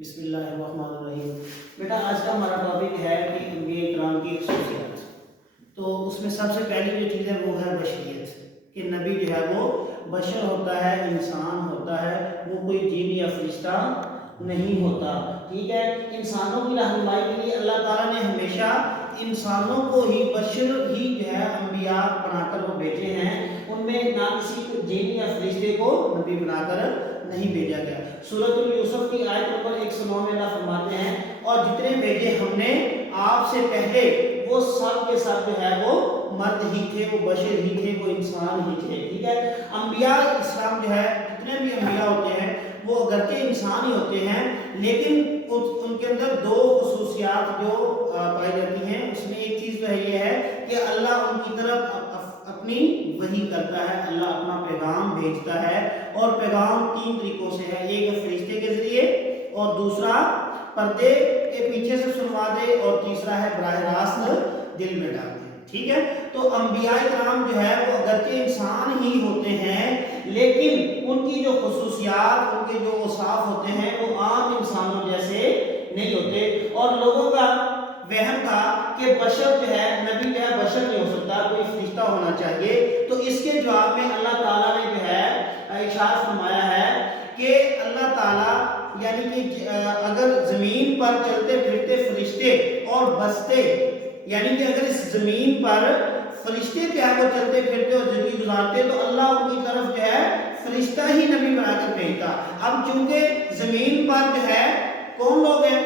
بسم اللہ الرحمن الرحیم۔ بیٹا آج کا ہمارا ٹاپک ہے کہ انبیاء کرام کی خصوصیات۔ تو اس میں سب سے پہلی جو چیز ہے وہ ہے بشریت، کہ نبی جو ہے وہ بشر ہوتا ہے، انسان ہوتا ہے، وہ کوئی جن یا فرشتہ نہیں ہوتا، ٹھیک ہے۔ انسانوں کی رہنمائی کے لیے اللہ تعالیٰ نے ہمیشہ انسانوں کو ہی بشر ہی جو ہے انبیاء بنا کر وہ بھیجے ہیں، ان میں نہ کسی کو جن یا فرشتے کو نبی بنا کر نہیں بھیجا گیا۔ سورۃ یوسف کی آیت نمبر 109 میں اللہ فرماتے ہیں اور جتنے بھیجے ہم نے آپ سے پہلے وہ سب کے سب جو ہے وہ مرد ہی تھے، وہ بشر ہی تھے، وہ انسان ہی تھے، ٹھیک ہے۔ انبیاء اسلام جو ہے جتنے بھی انبیاء ہوتے ہیں وہ اگرچہ انسان ہی ہوتے ہیں، لیکن ان کے اندر دو خصوصیات جو پائی جاتی ہیں، اس میں ایک چیز تو یہ ہے کہ اللہ ان کی طرف اپنی وحی کرتا ہے، اللہ اپنا پیغام بھیجتا ہے، اور پیغام تین طریقوں سے ہے، ایک فرشتے کے ذریعے، اور دوسرا پردے کے پیچھے سے سنوا دے، اور تیسرا ہے براہ راست دل میں ڈال دے، ٹھیک ہے۔ تو انبیاء کرام جو ہے وہ اگرچہ انسان ہی ہوتے ہیں، لیکن ان کی جو خصوصیات، ان کے جو اوصاف ہوتے ہیں وہ عام انسانوں جیسے نہیں ہوتے۔ اور لوگوں کا وہم تھا کہ بشر جو ہے، نبی جو ہے بشر نہیں ہو سکتا، کوئی فرشتہ ہونا چاہیے۔ تو اس کے جواب میں اللہ تعالیٰ نے جو ہے ارشاد فرمایا ہے کہ اللہ تعالیٰ یعنی کہ اگر زمین پر چلتے پھرتے فرشتے اور بستے، یعنی کہ اگر اس زمین پر فرشتے جو ہے وہ چلتے پھرتے اور زندگی گزارتے تو اللہ ان کی طرف جو ہے فرشتہ ہی نبی بنا کر بھیجتا۔ اب چونکہ زمین پر جو ہے کون لوگ ہیں،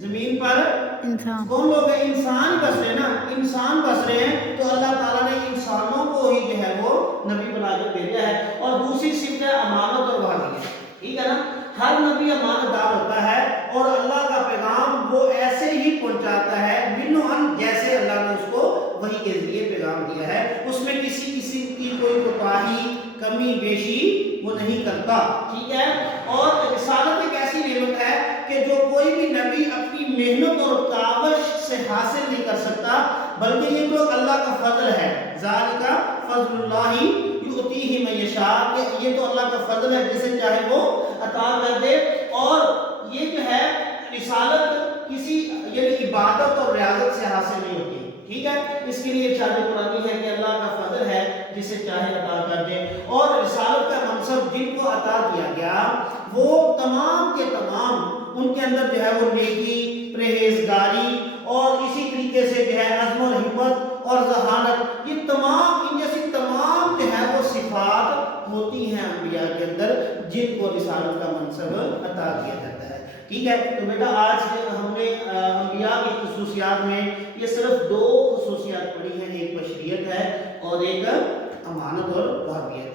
زمین پر انسان کون لوگ ہیں، انسان بس رہے نا، انسان بس رہے ہیں، تو اللہ تعالیٰ نے انسانوں کو ہی جو ہے وہ نبی بنا کر بھیجا ہے۔ اور دوسری صفت ہے امانت اور وحی، ٹھیک ہے نا۔ ہر نبی امانت دار ہوتا ہے اور اللہ کا پیغام وہ ایسے ہی پہنچاتا ہے منہن جیسے اللہ نے اس کو وحی کے ذریعے پیغام دیا ہے، اس میں کسی کی کوئی کوتاہی کمی بیشی وہ نہیں کرتا، ٹھیک ہے۔ اور رسالت ایک ایسی نعمت ہے کہ جو کوئی بھی نبی اپنی محنت اور کاوش سے حاصل نہیں کر سکتا، بلکہ یہ تو اللہ کا فضل ہے، ذالک فضل اللہ یؤتیہ من یشاء، کہ یہ تو اللہ کا فضل ہے، جسے چاہے وہ عطا کر دے۔ اور یہ جو ہے رسالت کسی یعنی عبادت اور ریاضت سے حاصل نہیں ہوتی، ٹھیک ہے۔ اس کے لیے ارشاد قرآنی ہے کہ اللہ کا فضل ہے، جسے چاہے عطا کر دے۔ اور رسالت کا منصب جن کو عطا کیا گیا وہ تمام کے تمام ان کے اندر جو ہے وہ نیکی، پرہیزگاری اور اسی طریقے سے جو ہے عزم و ہمت اور ذہانت، یہ تمام ان جیسی تمام جو ہے وہ صفات ہوتی ہیں انبیاء کے اندر، جن کو رسالت کا منصب عطا کیا جاتا ہے، ٹھیک ہے۔ تو بیٹا آج ہم نے انبیاء کی خصوصیات میں یہ صرف دو خصوصیات پڑھی ہیں، ایک بشریت ہے اور ایک امانت اور وحیت۔